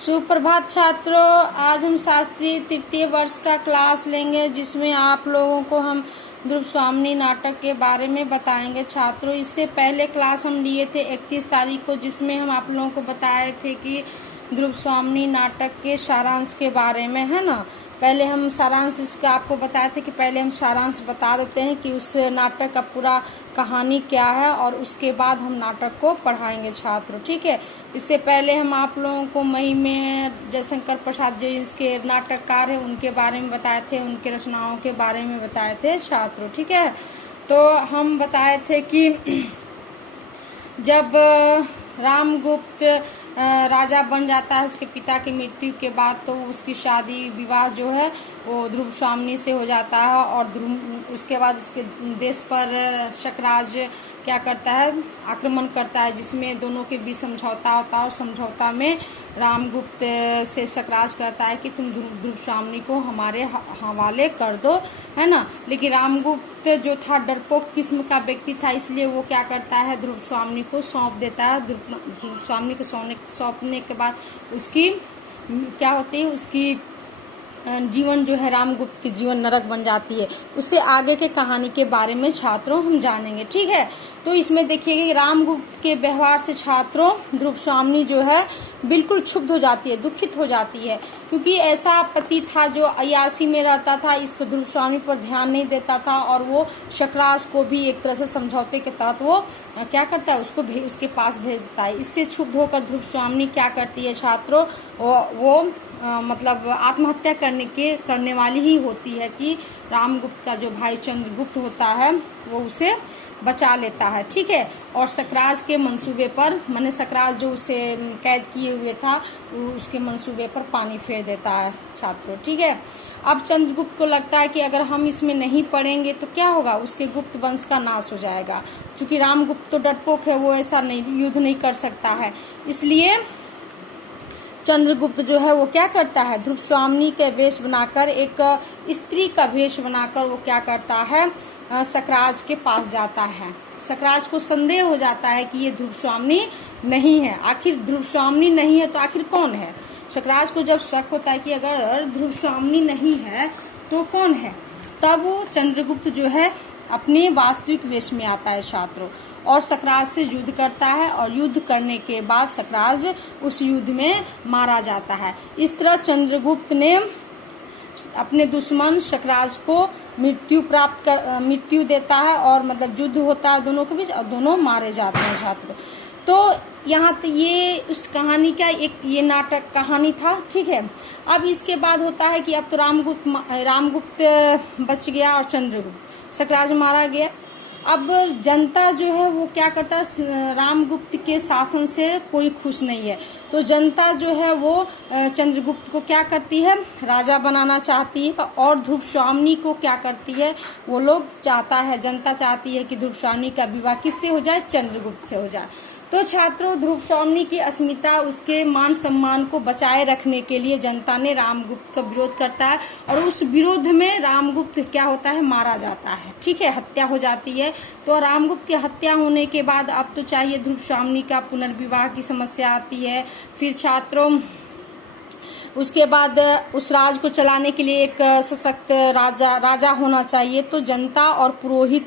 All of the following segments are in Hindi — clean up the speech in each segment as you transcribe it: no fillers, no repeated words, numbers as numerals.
सुप्रभात छात्रों, आज हम शास्त्रीय तृतीय वर्ष का क्लास लेंगे जिसमें आप लोगों को हम ध्रुव स्वामिनी नाटक के बारे में बताएंगे। छात्रों, इससे पहले क्लास हम लिए थे 31 तारीख को, जिसमें हम आप लोगों को बताए थे कि ध्रुव स्वामिनी नाटक के सारांश के बारे में, है ना। पहले हम सारांश इसका आपको बताए थे कि पहले हम सारांश बता देते हैं कि उस नाटक का पूरा कहानी क्या है और उसके बाद हम नाटक को पढ़ाएंगे छात्रों, ठीक है। इससे पहले हम आप लोगों को मई में जयशंकर प्रसाद जो इसके नाटककार हैं उनके बारे में बताए थे, उनके रचनाओं के बारे में बताए थे छात्रों, ठीक है। तो हम बताए थे कि जब रामगुप्त राजा बन जाता है उसके पिता की मृत्यु के बाद, तो उसकी शादी विवाह जो है वो ध्रुव स्वामिनी से हो जाता है और उसके बाद उसके देश पर शकराज क्या करता है, आक्रमण करता है, जिसमें दोनों के बीच समझौता होता है। और समझौता में रामगुप्त से शकराज कहता है कि तुम ध्रुव स्वामिनी को हमारे हवाले कर दो, है ना। लेकिन रामगुप्त जो था डरपोक किस्म का व्यक्ति था, इसलिए वो क्या करता है, ध्रुव स्वामिनी को सौंप देता है। ध्रुव स्वामिनी को सौंपने के बाद उसकी क्या होती है, उसकी जीवन जो है, रामगुप्त की जीवन नरक बन जाती है। उससे आगे के कहानी के बारे में छात्रों हम जानेंगे, ठीक है। तो इसमें देखिएगा कि रामगुप्त के व्यवहार से छात्रों ध्रुव स्वामिनी जो है बिल्कुल क्षुब्ध हो जाती है, दुखित हो जाती है, क्योंकि ऐसा पति था जो अयासी में रहता था, इसको ध्रुव स्वामिनी पर ध्यान नहीं देता था और वो शकराज को भी एक तरह से समझौते के तहत वो क्या करता है, उसको उसके पास भेज देता है। इससे क्षुब्ध होकर ध्रुव स्वामिनी क्या करती है छात्रों, वो मतलब आत्महत्या करने वाली ही होती है कि रामगुप्त का जो भाई चंद्रगुप्त होता है वो उसे बचा लेता है, ठीक है। और शकराज के मंसूबे पर, माने शकराज जो उसे कैद किए हुए था, उसके मंसूबे पर पानी फेर देता है छात्रों, ठीक है। अब चंद्रगुप्त को लगता है कि अगर हम इसमें नहीं पढ़ेंगे तो क्या होगा, उसके गुप्त वंश का नाश हो जाएगा। क्योंकि रामगुप्त तो डरपोक है, वो ऐसा नहीं युद्ध नहीं कर सकता है, इसलिए चंद्रगुप्त जो है वो क्या करता है, ध्रुव स्वामिनी के वेश बनाकर, एक स्त्री का वेश बनाकर वो क्या करता है, शकराज के पास जाता है। शकराज को संदेह हो जाता है कि ये ध्रुव स्वामिनी नहीं है। आखिर ध्रुव स्वामिनी नहीं है तो आखिर कौन है। शकराज को जब शक होता है कि अगर ध्रुव स्वामिनी नहीं है तो कौन है, तब वो चंद्रगुप्त जो है अपने वास्तविक वेश में आता है छात्रों और शकराज से युद्ध करता है। और युद्ध करने के बाद शकराज उस युद्ध में मारा जाता है। इस तरह चंद्रगुप्त ने अपने दुश्मन शकराज को मृत्यु देता है और मतलब युद्ध होता है दोनों के बीच और दोनों मारे जाते हैं छात्र। तो यहाँ तो ये उस कहानी का एक ये नाटक कहानी था, ठीक है। अब इसके बाद होता है कि अब तो रामगुप्त बच गया और चंद्रगुप्त, शकराज मारा गया। अब जनता जो है वो क्या करता है, रामगुप्त के शासन से कोई खुश नहीं है, तो जनता जो है वो चंद्रगुप्त को क्या करती है, राजा बनाना चाहती है। और ध्रुव स्वामिनी को क्या करती है, वो लोग जनता चाहती है कि ध्रुव स्वामिनी का विवाह किससे हो जाए, चंद्रगुप्त से हो जाए। तो छात्रों, ध्रुव स्वामिनी की अस्मिता, उसके मान सम्मान को बचाए रखने के लिए जनता ने रामगुप्त का विरोध करता है और उस विरोध में रामगुप्त क्या होता है, मारा जाता है, ठीक है, हत्या हो जाती है। तो रामगुप्त की हत्या होने के बाद अब तो चाहिए ध्रुव स्वामिनी का पुनर्विवाह की समस्या आती है। फिर छात्रों उसके बाद उस राज को चलाने के लिए एक सशक्त राजा होना चाहिए। तो जनता और पुरोहित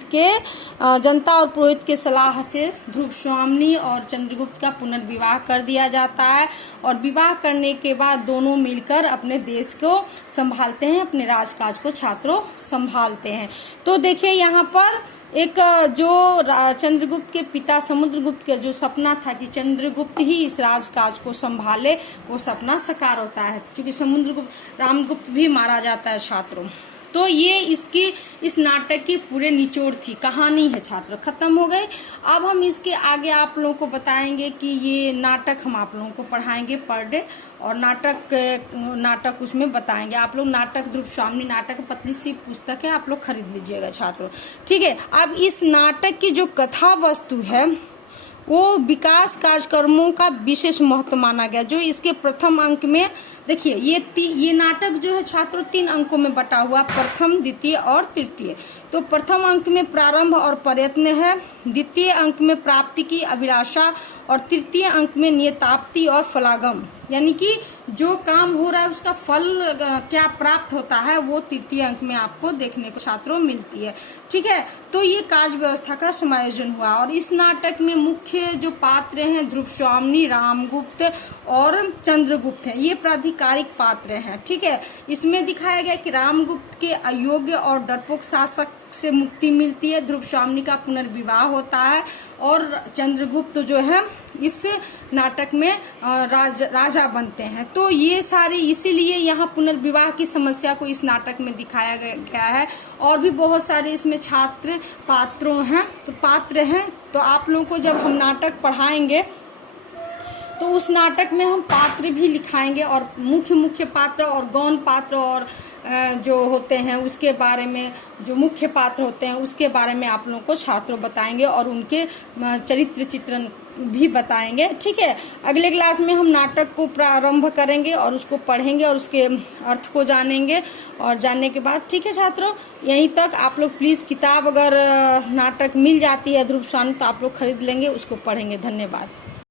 के सलाह से ध्रुव स्वामिनी और चंद्रगुप्त का पुनर्विवाह कर दिया जाता है और विवाह करने के बाद दोनों मिलकर अपने देश को संभालते हैं, अपने राजकाज को छात्रों संभालते हैं। तो देखिए यहाँ पर एक जो चंद्रगुप्त के पिता समुद्रगुप्त का जो सपना था कि चंद्रगुप्त ही इस राजकाज को संभाले, वो सपना साकार होता है, क्योंकि रामगुप्त भी मारा जाता है छात्रों। तो ये इस नाटक की पूरे निचोड़ थी, कहानी है छात्रों, खत्म हो गई। अब हम इसके आगे आप लोगों को बताएंगे कि ये नाटक हम आप लोगों को पढ़ाएंगे पर डे, और नाटक उसमें बताएंगे। आप लोग नाटक ध्रुव स्वामिनी नाटक पतली सी पुस्तक है, आप लोग खरीद लीजिएगा छात्रों, ठीक है। अब इस नाटक की जो कथा वस्तु है वो विकास कार्यक्रमों का विशेष महत्व माना गया। जो इसके प्रथम अंक में देखिए, ये नाटक जो है छात्रों 3 अंकों में बटा हुआ, प्रथम, द्वितीय और तृतीय। तो प्रथम अंक में प्रारंभ और प्रयत्न है, द्वितीय अंक में प्राप्ति की अभिलाषा और तृतीय अंक में नियताप्ति और फलागम, यानी कि जो काम हो रहा है उसका फल क्या प्राप्त होता है वो तृतीय अंक में आपको देखने को छात्रों मिलती है। ठीक है, तो ये कार्य व्यवस्था का समायोजन हुआ। और इस नाटक में मुख्य जो पात्र हैं ध्रुवस्वामिनी, रामगुप्त और चंद्रगुप्त हैं, ये प्राधिकारिक पात्र हैं। ठीक है, इसमें दिखाया गया कि रामगुप्त के अयोग्य और डरपोक शासक से मुक्ति मिलती है, ध्रुवस्वामिनी का पुनर्विवाह होता है और चंद्रगुप्त जो है इस नाटक में राजा बनते हैं। तो ये सारे इसीलिए यहाँ पुनर्विवाह की समस्या को इस नाटक में दिखाया गया है। और भी बहुत सारे इसमें छात्र पात्रों हैं, तो पात्र हैं, तो आप लोगों को जब हम नाटक पढ़ाएंगे तो उस नाटक में हम पात्र भी लिखाएंगे और मुख्य पात्र और गौण पात्र और जो होते हैं उसके बारे में, जो मुख्य पात्र होते हैं उसके बारे में आप लोगों को छात्रों बताएंगे और उनके चरित्र चित्रण भी बताएंगे। ठीक है, अगले क्लास में हम नाटक को प्रारंभ करेंगे और उसको पढ़ेंगे और उसके अर्थ को जानेंगे। और जानने के बाद ठीक है छात्रों, यहीं तक आप लोग प्लीज़ किताब अगर नाटक मिल जाती है ध्रुवस्वामिनी तो आप लोग खरीद लेंगे, उसको पढ़ेंगे। धन्यवाद।